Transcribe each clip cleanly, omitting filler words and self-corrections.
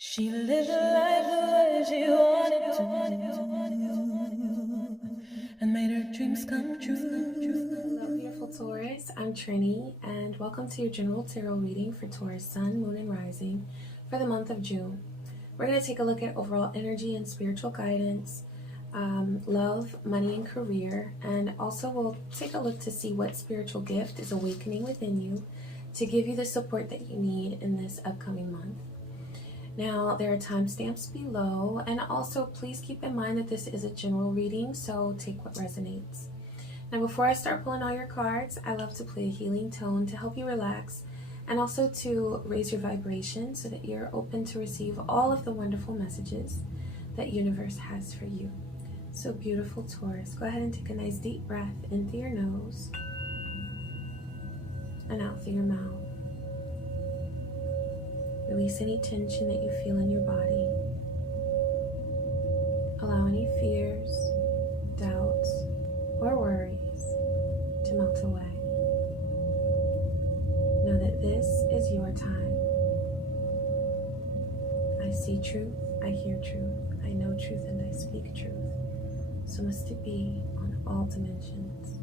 She lived life the way she wanted to and made her dreams come true. Hello, beautiful Taurus. I'm Trini, and welcome to your general tarot reading for Taurus Sun, Moon, and Rising for the month of June. We're going to take a look at overall energy and spiritual guidance, love, money, and career, and also we'll take a look to see what spiritual gift is awakening within you to give you the support that you need in this upcoming month. Now, there are timestamps below, and also please keep in mind that this is a general reading, so take what resonates. Now, before I start pulling all your cards, I love to play a healing tone to help you relax and also to raise your vibration so that you're open to receive all of the wonderful messages that universe has for you. So beautiful, Taurus. Go ahead and take a nice deep breath in through your nose and out through your mouth. Release any tension that you feel in your body. Allow any fears, doubts, or worries to melt away. Know that this is your time. I see truth, I hear truth, I know truth, and I speak truth. So must it be on all dimensions.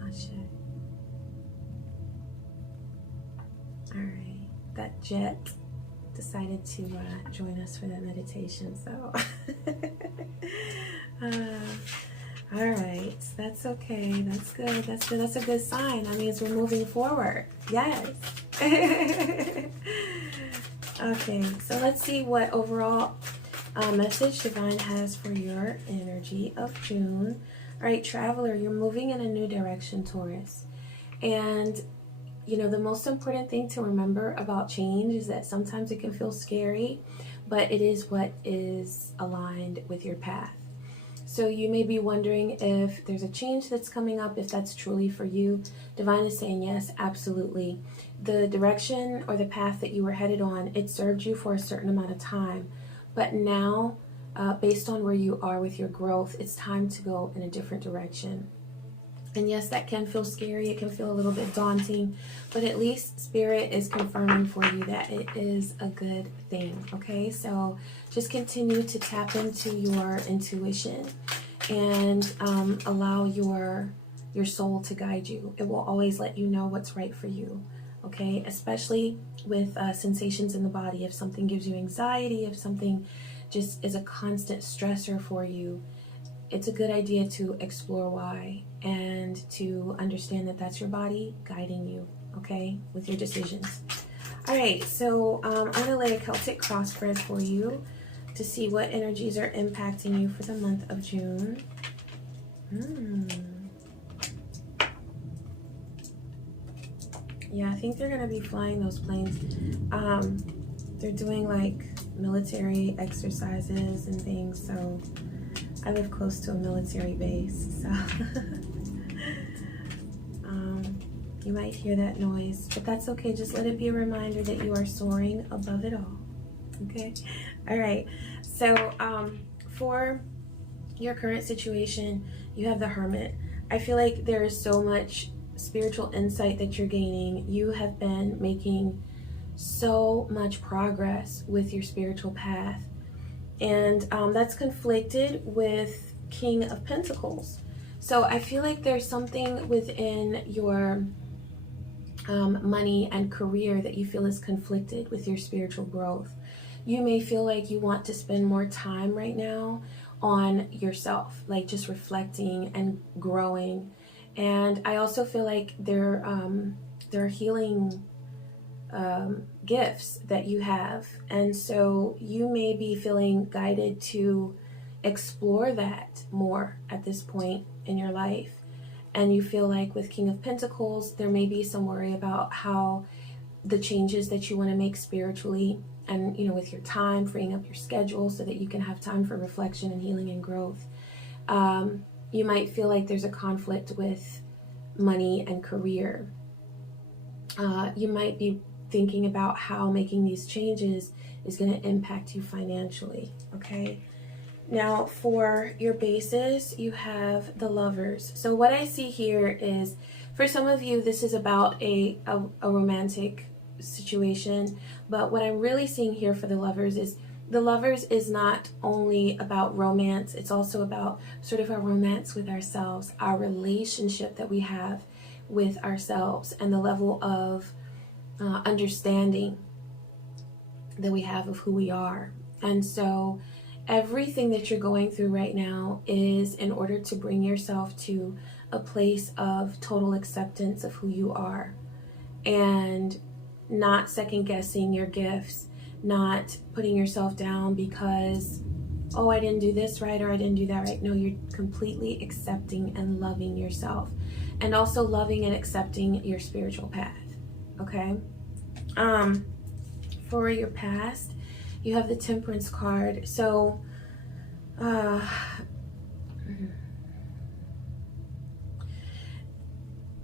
Ashe. Alright, that jet decided to join us for that meditation, so all right, that's okay, that's good, that's a good sign. That means we're moving forward. Yes. Okay, so let's see what overall message divine has for your energy of June. All right, traveler, you're moving in a new direction, Taurus, and you know, the most important thing to remember about change is that sometimes it can feel scary, but it is what is aligned with your path. So you may be wondering if there's a change that's coming up, if that's truly for you. Divine is saying yes, absolutely. The direction or the path that you were headed on, it served you for a certain amount of time. But now, based on where you are with your growth, it's time to go in a different direction. And yes, that can feel scary. It can feel a little bit daunting, but at least Spirit is confirming for you that it is a good thing. Okay, so just continue to tap into your intuition and allow your soul to guide you. It will always let you know what's right for you. Okay, especially with sensations in the body. If something gives you anxiety, if something just is a constant stressor for you, it's a good idea to explore why and to understand that that's your body guiding you, okay, with your decisions. All right, so I'm going to lay a Celtic cross spread for you to see what energies are impacting you for the month of June. Yeah, I think they're going to be flying those planes. They're doing like military exercises and things, so I live close to a military base, so you might hear that noise, but that's okay. Just let it be a reminder that you are soaring above it all. Okay? All right. So for your current situation, you have the Hermit. I feel like there is so much spiritual insight that you're gaining. You have been making so much progress with your spiritual path. And that's conflicted with King of Pentacles. So I feel like there's something within your money and career that you feel is conflicted with your spiritual growth. You may feel like you want to spend more time right now on yourself, like just reflecting and growing. And I also feel like there are healing gifts that you have, and so you may be feeling guided to explore that more at this point in your life. And you feel like with King of Pentacles, there may be some worry about how the changes that you want to make spiritually and, you know, with your time, freeing up your schedule so that you can have time for reflection and healing and growth. You might feel like there's a conflict with money and career. You might be thinking about how making these changes is going to impact you financially. Okay. Now for your bases, you have the Lovers. So what I see here is, for some of you, this is about a romantic situation, but what I'm really seeing here for the Lovers is the Lovers is not only about romance, it's also about sort of our romance with ourselves, our relationship that we have with ourselves, and the level of understanding that we have of who we are. And so everything that you're going through right now is in order to bring yourself to a place of total acceptance of who you are, and not second guessing your gifts, not putting yourself down because, oh, I didn't do this right or I didn't do that right. No, you're completely accepting and loving yourself, and also loving and accepting your spiritual path. Okay. For your past, you have the Temperance card. So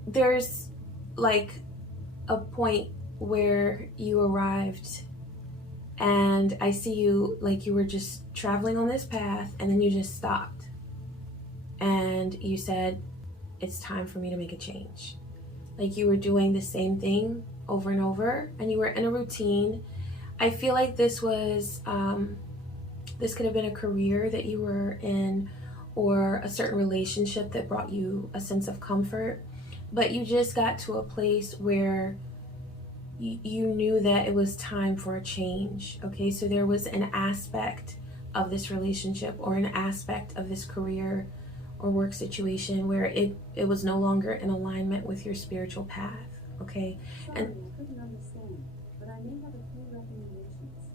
there's like a point where you arrived, and I see you like you were just traveling on this path, and then you just stopped and you said, it's time for me to make a change. Like you were doing the same thing over and over, and you were in a routine. I feel like this was this could have been a career that you were in, or a certain relationship that brought you a sense of comfort, but you just got to a place where you knew that it was time for a change. Okay, so there was an aspect of this relationship or an aspect of this career or work situation where it was no longer in alignment with your spiritual path. Okay. Sorry, and I couldn't understand, but I may have a few recommendations.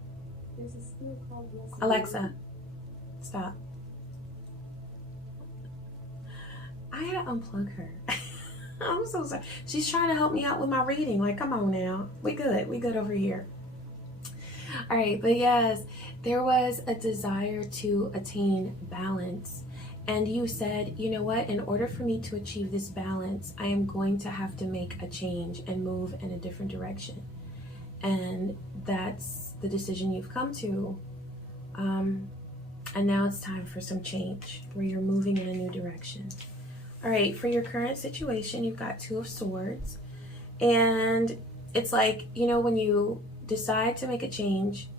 There's a school called Alexa, stop. I had to unplug her. I'm so sorry. She's trying to help me out with my reading. Like, come on now. We good over here. All right, but yes, there was a desire to attain balance. And you said, you know what, in order for me to achieve this balance, I am going to have to make a change and move in a different direction. And that's the decision you've come to. And now it's time for some change where you're moving in a new direction. All right, for your current situation, you've got Two of Swords. And it's like, you know, when you decide to make a change,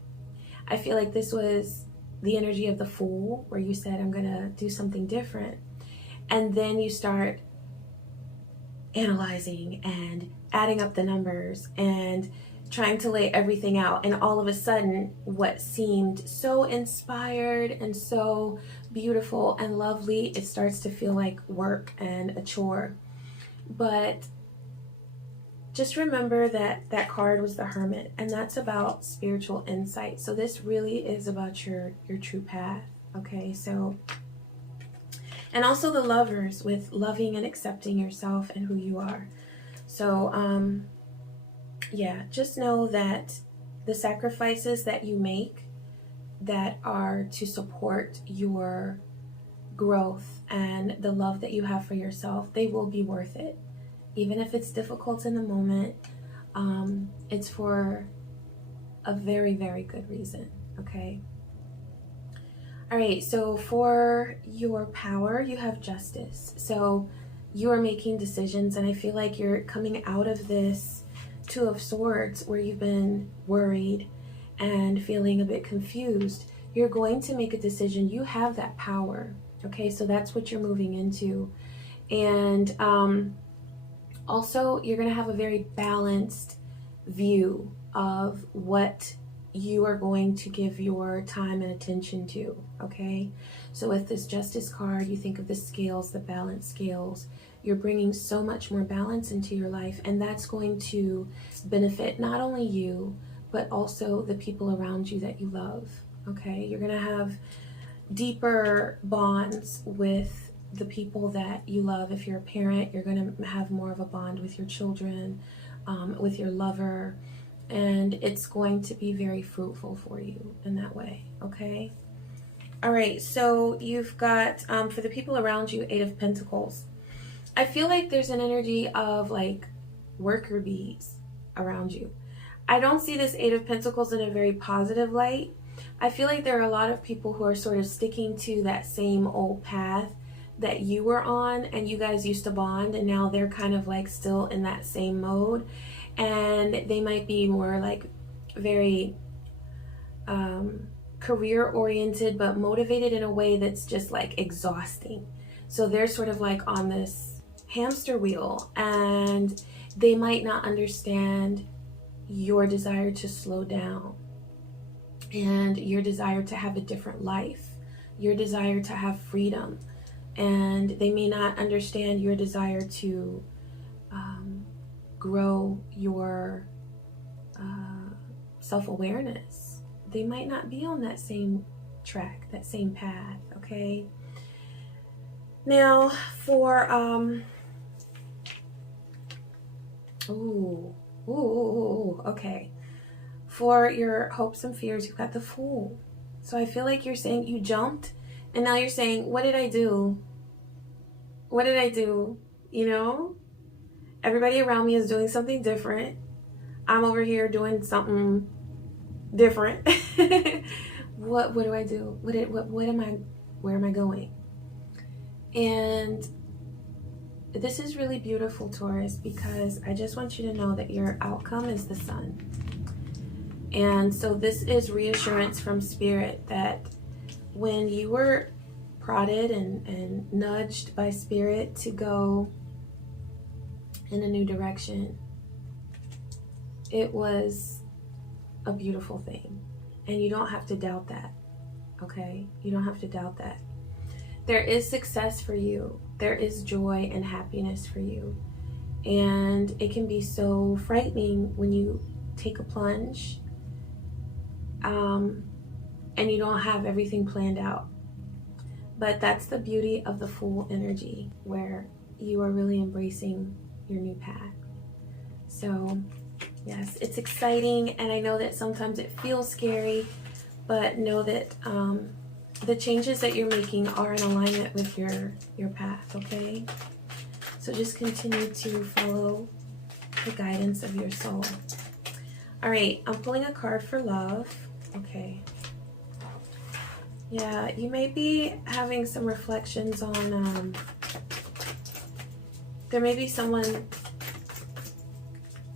I feel like this was the energy of the Fool, where you said, I'm going to do something different. And then you start analyzing and adding up the numbers and trying to lay everything out. And all of a sudden, what seemed so inspired and so beautiful and lovely, it starts to feel like work and a chore. But just remember that that card was the Hermit, and that's about spiritual insight. So this really is about your true path. Okay, so, and also the Lovers with loving and accepting yourself and who you are. So yeah, just know that the sacrifices that you make that are to support your growth and the love that you have for yourself, they will be worth it. Even if it's difficult in the moment, it's for a very, very good reason, okay? All right, so for your power, you have Justice. So you are making decisions, and I feel like you're coming out of this Two of Swords where you've been worried and feeling a bit confused. You're going to make a decision. You have that power, okay? So that's what you're moving into. And also, you're going to have a very balanced view of what you are going to give your time and attention to, okay? So with this Justice card, you think of the scales, the balance scales. You're bringing so much more balance into your life, and that's going to benefit not only you, but also the people around you that you love, okay? You're going to have deeper bonds with the people that you love. If you're a parent, you're going to have more of a bond with your children, with your lover, and it's going to be very fruitful for you in that way, okay? All right, so you've got, for the people around you, Eight of Pentacles. I feel like there's an energy of like worker bees around you. I don't see this Eight of Pentacles in a very positive light. I feel like there are a lot of people who are sort of sticking to that same old path that you were on, and you guys used to bond, and now they're kind of like still in that same mode, and they might be more like very career oriented, but motivated in a way that's just like exhausting. So they're sort of like on this hamster wheel, and they might not understand your desire to slow down and your desire to have a different life, your desire to have freedom. And they may not understand your desire to grow your self-awareness. They might not be on that same track, that same path, okay? Now, for, okay. For your hopes and fears, you've got the Fool. So I feel like you're saying you jumped, and now you're saying, what did I do? What did I do? You know? Everybody around me is doing something different. I'm over here doing something different. What do I do? Where am I going? And this is really beautiful, Taurus, because I just want you to know that your outcome is the Sun. And so this is reassurance from Spirit that when you were prodded and nudged by Spirit to go in a new direction, it was a beautiful thing. And you don't have to doubt that, okay? You don't have to doubt that. There is success for you. There is joy and happiness for you. And it can be so frightening when you take a plunge and you don't have everything planned out. But that's the beauty of the Fool energy, where you are really embracing your new path. So yes, it's exciting, and I know that sometimes it feels scary, but know that the changes that you're making are in alignment with your path, okay? So just continue to follow the guidance of your soul. All right, I'm pulling a card for love. Okay. Yeah, you may be having some reflections on, there may be someone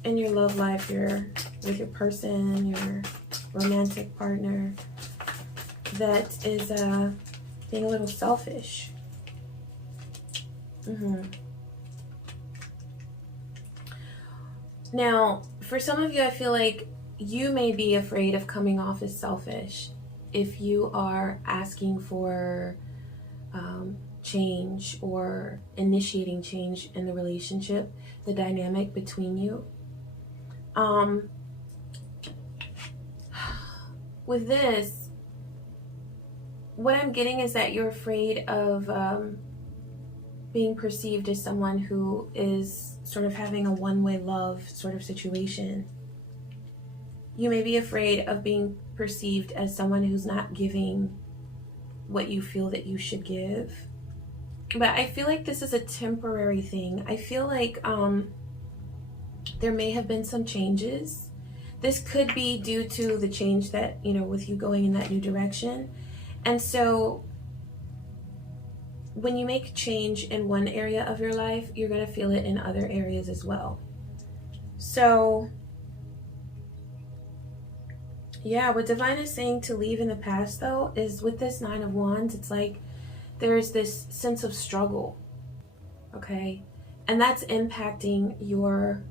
in your love life, with your person, your romantic partner, that is being a little selfish. Now, for some of you, I feel like you may be afraid of coming off as selfish if you are asking for change or initiating change in the relationship, the dynamic between you. With this, what I'm getting is that you're afraid of being perceived as someone who is sort of having a one-way love sort of situation. You may be afraid of being perceived as someone who's not giving what you feel that you should give. But I feel like this is a temporary thing. I feel like there may have been some changes. This could be due to the change that, with you going in that new direction. And so when you make change in one area of your life, you're going to feel it in other areas as well. So yeah, what Divine is saying to leave in the past, though, is with this Nine of Wands, it's like there's this sense of struggle, okay? And that's impacting your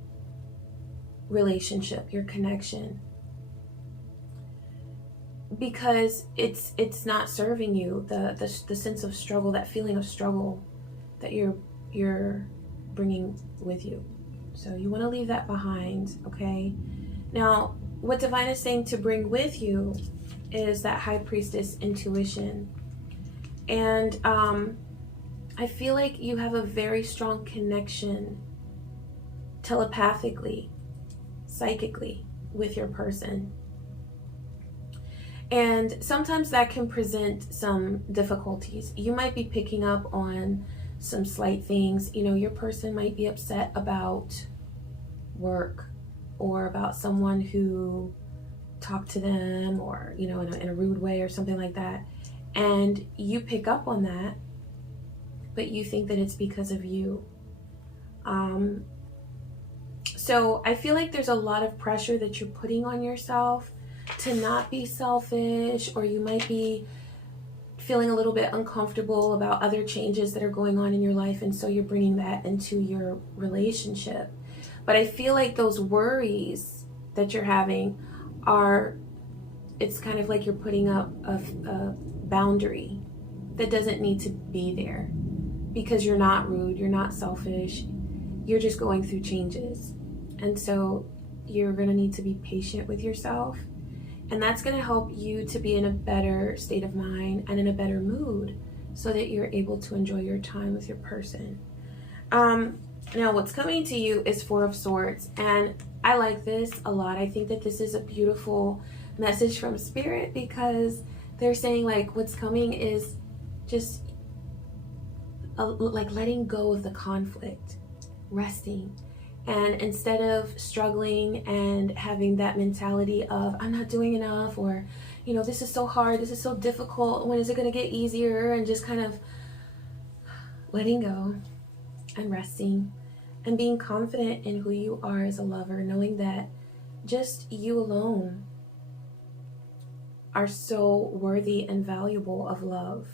relationship, your connection, because it's not serving you. The sense of struggle, that feeling of struggle that you're bringing with you. So you want to leave that behind, okay? Now, what Divine is saying to bring with you is that High Priestess intuition. And I feel like you have a very strong connection telepathically, psychically with your person. And sometimes that can present some difficulties. You might be picking up on some slight things. Your person might be upset about work, or about someone who talked to them, or in a rude way or something like that, and you pick up on that, but you think that it's because of you. So I feel like there's a lot of pressure that you're putting on yourself to not be selfish, or you might be feeling a little bit uncomfortable about other changes that are going on in your life, and so you're bringing that into your relationship. But I feel like those worries that you're having are, it's kind of like you're putting up a boundary that doesn't need to be there, because you're not rude, you're not selfish, you're just going through changes. And so you're going to need to be patient with yourself, and that's going to help you to be in a better state of mind and in a better mood, so that you're able to enjoy your time with your person. Now what's coming to you is Four of Swords, and I like this a lot. I think that this is a beautiful message from Spirit, because they're saying like what's coming is just like letting go of the conflict, resting. And instead of struggling and having that mentality of I'm not doing enough, or this is so hard, this is so difficult, when is it going to get easier, and just kind of letting go and resting and being confident in who you are as a lover, knowing that just you alone are so worthy and valuable of love,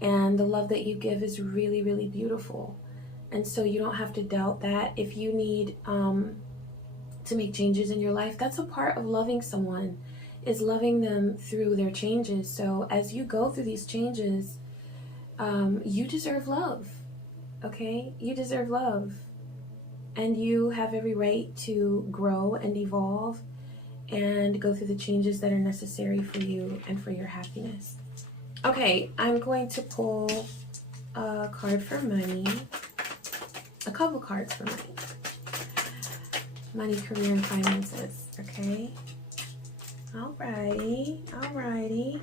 and the love that you give is really, really beautiful. And so you don't have to doubt that. If you need to make changes in your life, that's a part of loving someone, is loving them through their changes. So as you go through these changes, you deserve love, okay? You deserve love. And you have every right to grow and evolve and go through the changes that are necessary for you and for your happiness. Okay, I'm going to pull a card for money. A couple cards for money. Money, career, and finances. Okay. Alrighty. Alrighty.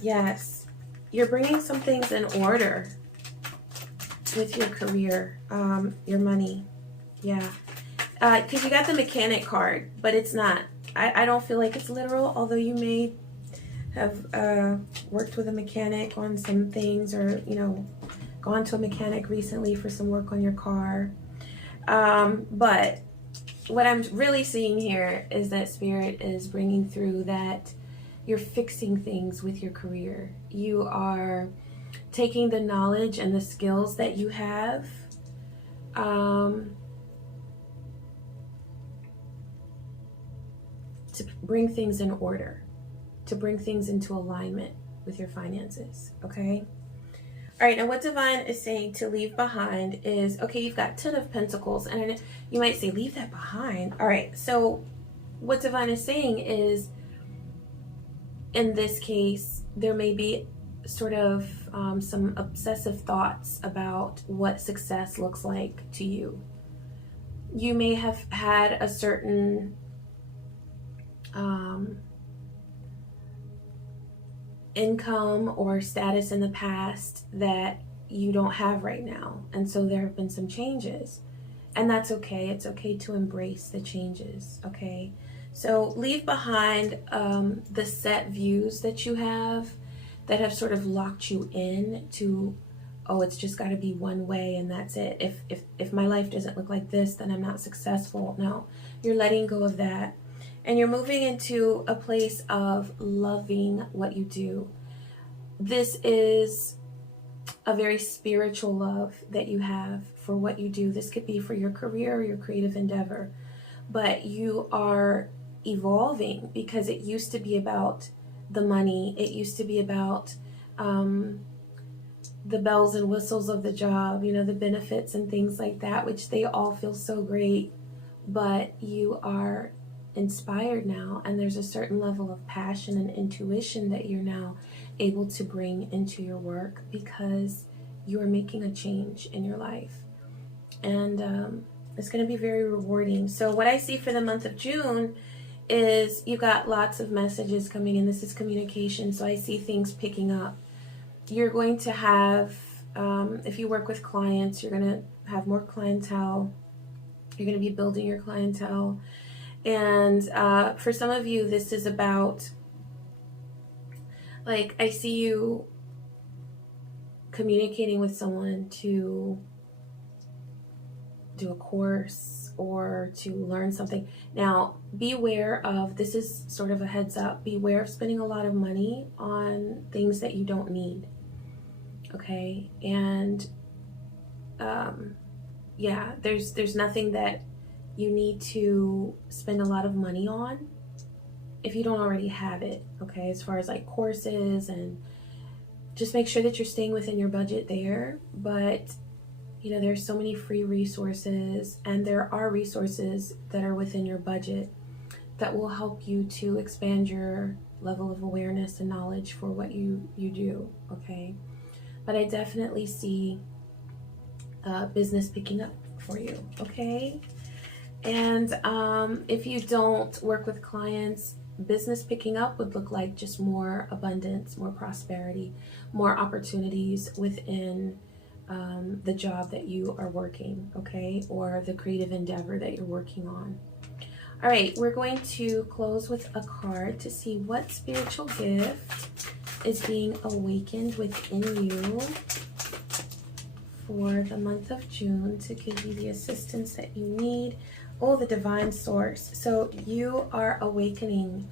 Yes. You're bringing some things in order with your career, your money. Yeah. Because you got the mechanic card, but it's not. I don't feel like it's literal, although you may have worked with a mechanic on some things, or, gone to a mechanic recently for some work on your car. But what I'm really seeing here is that Spirit is bringing through that you're fixing things with your career. You are taking the knowledge and the skills that you have, to bring things in order, to bring things into alignment with your finances, okay? All right, now what Divine is saying to leave behind is, okay, you've got 10 of Pentacles, and you might say, leave that behind. All right, so what Divine is saying is, in this case, there may be sort of some obsessive thoughts about what success looks like to you. You may have had a certain income or status in the past that you don't have right now, and so there have been some changes, and that's okay. It's okay to embrace the changes, okay? So leave behind the set views that you have that have sort of locked you in to, oh, it's just got to be one way and that's it. If my life doesn't look like this, then I'm not successful. No, you're letting go of that. And you're moving into a place of loving what you do. This is a very spiritual love that you have for what you do. This could be for your career or your creative endeavor. But you are evolving, because it used to be about the money. It used to be about the bells and whistles of the job, the benefits and things like that, which they all feel so great. But you are inspired now, and there's a certain level of passion and intuition that you're now able to bring into your work, because you are making a change in your life, and it's going to be very rewarding. So what I see for the month of June is you got lots of messages coming in. This is communication, so I see things picking up. You're going to have, if you work with clients, you're going to have more clientele. You're going to be building your clientele. And for some of you, this is about, like, I see you communicating with someone to do a course class or to learn something. Now, beware of, this is sort of a heads up, beware of spending a lot of money on things that you don't need. Okay? And yeah, there's nothing that you need to spend a lot of money on if you don't already have it. Okay? As far as like courses, and just make sure that you're staying within your budget there. But you know, there's so many free resources, and there are resources that are within your budget that will help you to expand your level of awareness and knowledge for what you do. Okay? But I definitely see business picking up for you. Okay? And if you don't work with clients, business picking up would look like just more abundance, more prosperity, more opportunities within the job that you are working, okay, or the creative endeavor that you're working on. All right, we're going to close with a card to see what spiritual gift is being awakened within you for the month of June to give you the assistance that you need. Oh, the divine source. So you are awakening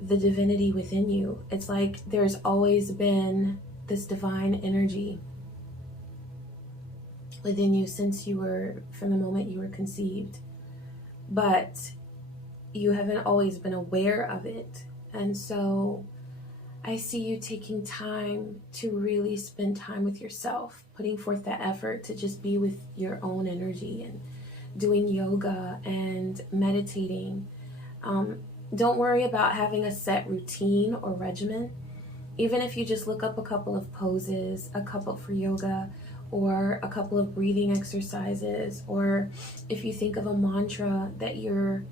the divinity within you. It's like there's always been this divine energy within you since you were, from the moment you were conceived. But you haven't always been aware of it. And so I see you taking time to really spend time with yourself, putting forth that effort to just be with your own energy and doing yoga and meditating. Don't worry about having a set routine or regimen. Even if you just look up a couple of poses, a couple for yoga, or a couple of breathing exercises, or if you think of a mantra that you're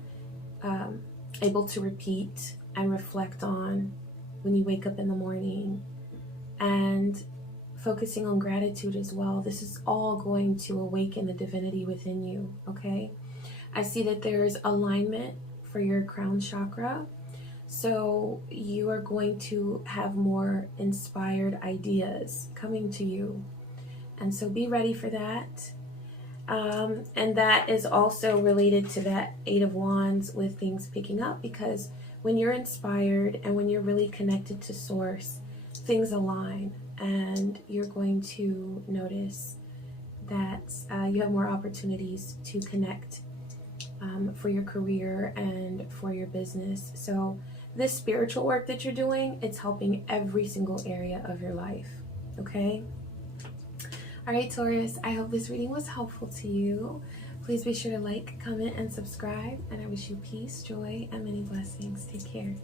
able to repeat and reflect on when you wake up in the morning, and focusing on gratitude as well. This is all going to awaken the divinity within you, okay? I see that there's alignment for your crown chakra. So you are going to have more inspired ideas coming to you. And so be ready for that. And that is also related to that Eight of Wands with things picking up, because when you're inspired and when you're really connected to Source, things align, and you're going to notice that you have more opportunities to connect for your career and for your business. So this spiritual work that you're doing, it's helping every single area of your life. Okay? All right, Taurus, I hope this reading was helpful to you. Please be sure to like, comment, and subscribe. And I wish you peace, joy, and many blessings. Take care.